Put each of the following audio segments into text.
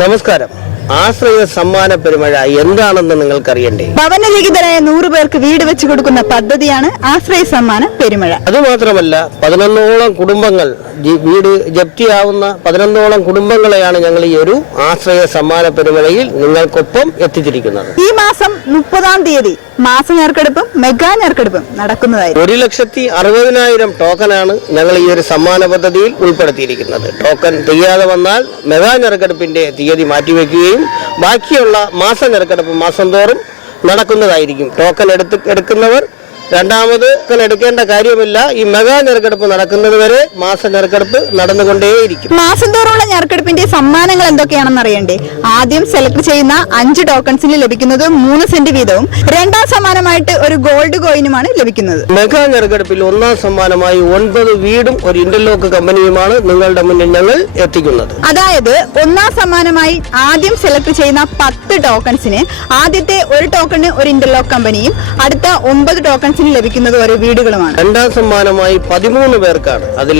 നമസ്കാരം. ആശ്രയ സമ്മാന പെരുമഴ എന്താണെന്ന് നിങ്ങൾക്കറിയണ്ടേ? ഭവനരഹിതരായ 100 പേർക്ക് വീട് വെച്ച് കൊടുക്കുന്ന പദ്ധതിയാണ് ആശ്രയ സമ്മാന പെരുമഴ. അതുമാത്രമല്ല, 11ഓളം കുടുംബങ്ങൾ വീട് ജപ്തിയാവുന്ന 11ഓളം കുടുംബങ്ങളെയാണ് ഞങ്ങൾ ഈ ഒരു ആശ്രയ സമ്മാന പെരുമഴയിൽ നിങ്ങൾക്കൊപ്പം എത്തിച്ചിരിക്കുന്നത്. ഈ മാസം 30-ാം തീയതി മാസ ഞെരുക്കെടുപ്പും മെഗാ ഞെരുക്കെടുപ്പും നടക്കുന്നതായിരിക്കും. 1,60,60,000 ടോക്കനാണ് ഞങ്ങൾ ഈ ഒരു സമ്മാന പദ്ധതിയിൽ ഉൾപ്പെടുത്തിയിരിക്കുന്നത്. ടോക്കൻ തികയാതെ വന്നാൽ മെഗാ ഞെരുക്കെടുപ്പിന്റെ തീയതി മാറ്റിവെക്കുകയും ബാക്കിയുള്ള മാസ ഞെരുക്കെടുപ്പ് മാസം തോറും നടക്കുന്നതായിരിക്കും. ടോക്കൻ എടുക്കുന്നവർ രണ്ടാമത് എടുക്കേണ്ട കാര്യമില്ല. ഈ മെഗാ ഞെരുക്കെടുപ്പ് നടക്കുന്നത് വരെ മാസ ഞെരുക്കെടുപ്പ് നടന്നുകൊണ്ടേയിരിക്കും. മാസം തോറുള്ള ഞെരുക്കെടുപ്പിന്റെ സമ്മാനങ്ങൾ എന്തൊക്കെയാണെന്ന് അറിയണ്ടേ? ആദ്യം സെലക്ട് ചെയ്യുന്ന 5 ടോക്കൺസിന് ലഭിക്കുന്നത് 3 സെന്റ് വീതവും, രണ്ടാം സമ്മാനമായിട്ട് ഒരു ഗോൾഡ് കോയിനുമാണ് ലഭിക്കുന്നത്. മെഗാ ഞെരുക്കെടുപ്പിൽ ഒന്നാം സമ്മാനമായി 9 വീടും ഒരു ഇന്റർലോക്ക് കമ്പനിയുമാണ് നിങ്ങളുടെ മുന്നിൽ ഞങ്ങൾ എത്തിക്കുന്നത്. അതായത് ഒന്നാം സമ്മാനമായി ആദ്യം സെലക്ട് ചെയ്യുന്ന 10 ടോക്കൺസിന് ആദ്യത്തെ ഒരു ടോക്കണ് ഒരു ഇന്റർലോക്ക് കമ്പനിയും അടുത്ത 9 ടോക്കൺസ് ലഭിക്കുന്നത് ഓരോ വീടുകളുമാണ്. രണ്ടാം സമ്മാനമായി 13 പേർക്കാണ്. അതിൽ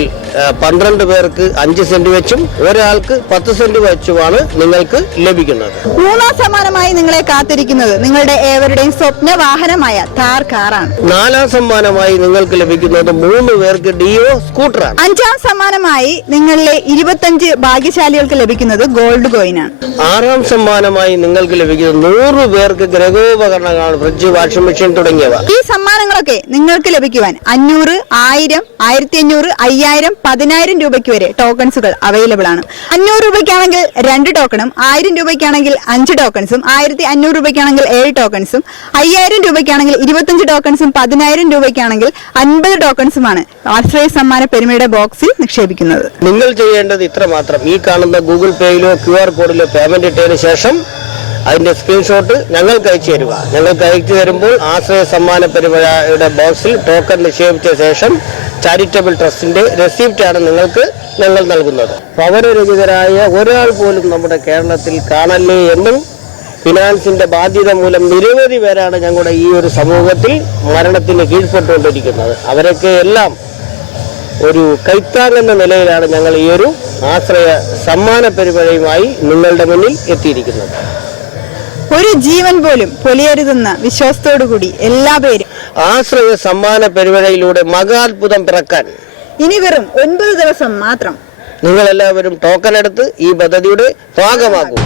12 പേർക്ക് 5 സെന്റ് വെച്ചും ഒരാൾക്ക് 10 സെന്റ് വെച്ചുമാണ് നിങ്ങൾക്ക് ലഭിക്കുന്നത്. മൂന്നാം സമ്മാനമായി നിങ്ങളെ കാത്തിരിക്കുന്നത് നിങ്ങളുടെ ഏവരുടെയും സ്വപ്ന വാഹനമായ താർ കാറാണ്. നാലാം സമ്മാനമായി നിങ്ങൾക്ക് ലഭിക്കുന്നത് 3 പേർക്ക് ഡിയോ സ്കൂട്ടറാണ്. 5ാം സമ്മാനമായി നിങ്ങളിലെ 25 ഭാഗ്യശാലികൾക്ക് ലഭിക്കുന്നത് ഗോൾഡ് കോയിനാണ്. 6ാം സമ്മാനമായി നിങ്ങൾക്ക് ലഭിക്കുന്നത് 100 പേർക്ക് ഗൃഹോപകരണങ്ങളാണ്, ഫ്രിഡ്ജ്, വാഷിംഗ് മെഷീൻ തുടങ്ങിയവ. ഈ സമ്മാനങ്ങളൊക്കെ നിങ്ങൾക്ക് ലഭിക്കുവാൻ 500, 1000, 1500, 5000, 10000 രൂപയ്ക്ക് വരെ ടോക്കൺസുകൾ അവൈലബിൾ ആണ്. 500 രൂപയ്ക്കാണെങ്കിൽ 2 ടോക്കണും, 1000 രൂപയ്ക്കാണെങ്കിൽ 5 ടോക്കൺസും, 1500 രൂപയ്ക്കാണെങ്കിൽ 7 ടോക്കൺസും, 5000 രൂപയ്ക്കാണെങ്കിൽ 25 ടോക്കൺസും, 10000 രൂപയ്ക്കാണെങ്കിൽ 50 ടോക്കൺസുമാണ് ആശ്രയ സമ്മാന പെരുമയുടെ ബോക്സിൽ നിക്ഷേപിക്കുന്നത്. നിങ്ങൾ ചെയ്യേണ്ടത് ഇത്ര മാത്രം. ഈ കാണുന്ന ഗൂഗിൾ പേയിലോ QR കോഡിലോ പേയ്മെന്റ് ഇട്ടതിന് ശേഷം അതിന്റെ സ്ക്രീൻഷോട്ട് ഞങ്ങൾക്ക് അയച്ചു തരിക. ഞങ്ങൾക്ക് അയച്ചു തരുമ്പോൾ ആശ്രയ സമ്മാന പെരുമഴയുടെ ബോക്സിൽ ടോക്കൺ നിക്ഷേപിച്ച ശേഷം ചാരിറ്റബിൾ ട്രസ്റ്റിന്റെ റെസിപ്റ്റാണ് നിങ്ങൾക്ക് ഞങ്ങൾ നൽകുന്നത്. ഭവനരഹിതരായ ഒരാൾ പോലും നമ്മുടെ കേരളത്തിൽ കാണല്ലേ എന്നും ഫിനാൻസിന്റെ ബാധ്യത മൂലം നിരവധി പേരാണ് ഞങ്ങളുടെ ഈ ഒരു സമൂഹത്തിൽ മരണത്തിന് കീഴ്പ്പെട്ടുകൊണ്ടിരിക്കുന്നത്. അവരൊക്കെ എല്ലാം ഒരു കൈത്താങ്ങെന്ന നിലയിലാണ് ഞങ്ങൾ ഈ ഒരു ആശ്രയ സമ്മാന പെരുമഴയുമായി നിങ്ങളുടെ മുന്നിൽ എത്തിയിരിക്കുന്നത്. ഒരു ജീവൻ പോലും പൊലിയരുതെന്ന വിശ്വാസത്തോടുകൂടി എല്ലാ പേരും ആശ്രയ സമ്മാന പെരുമഴയിലൂടെ മഹാത്ഭുതം പിറക്കാൻ ഇനി വെറും 9 ദിവസം മാത്രം. നിങ്ങളെല്ലാവരും ടോക്കൺ എടുത്ത് ഈ പദ്ധതിയുടെ ഭാഗമാകും.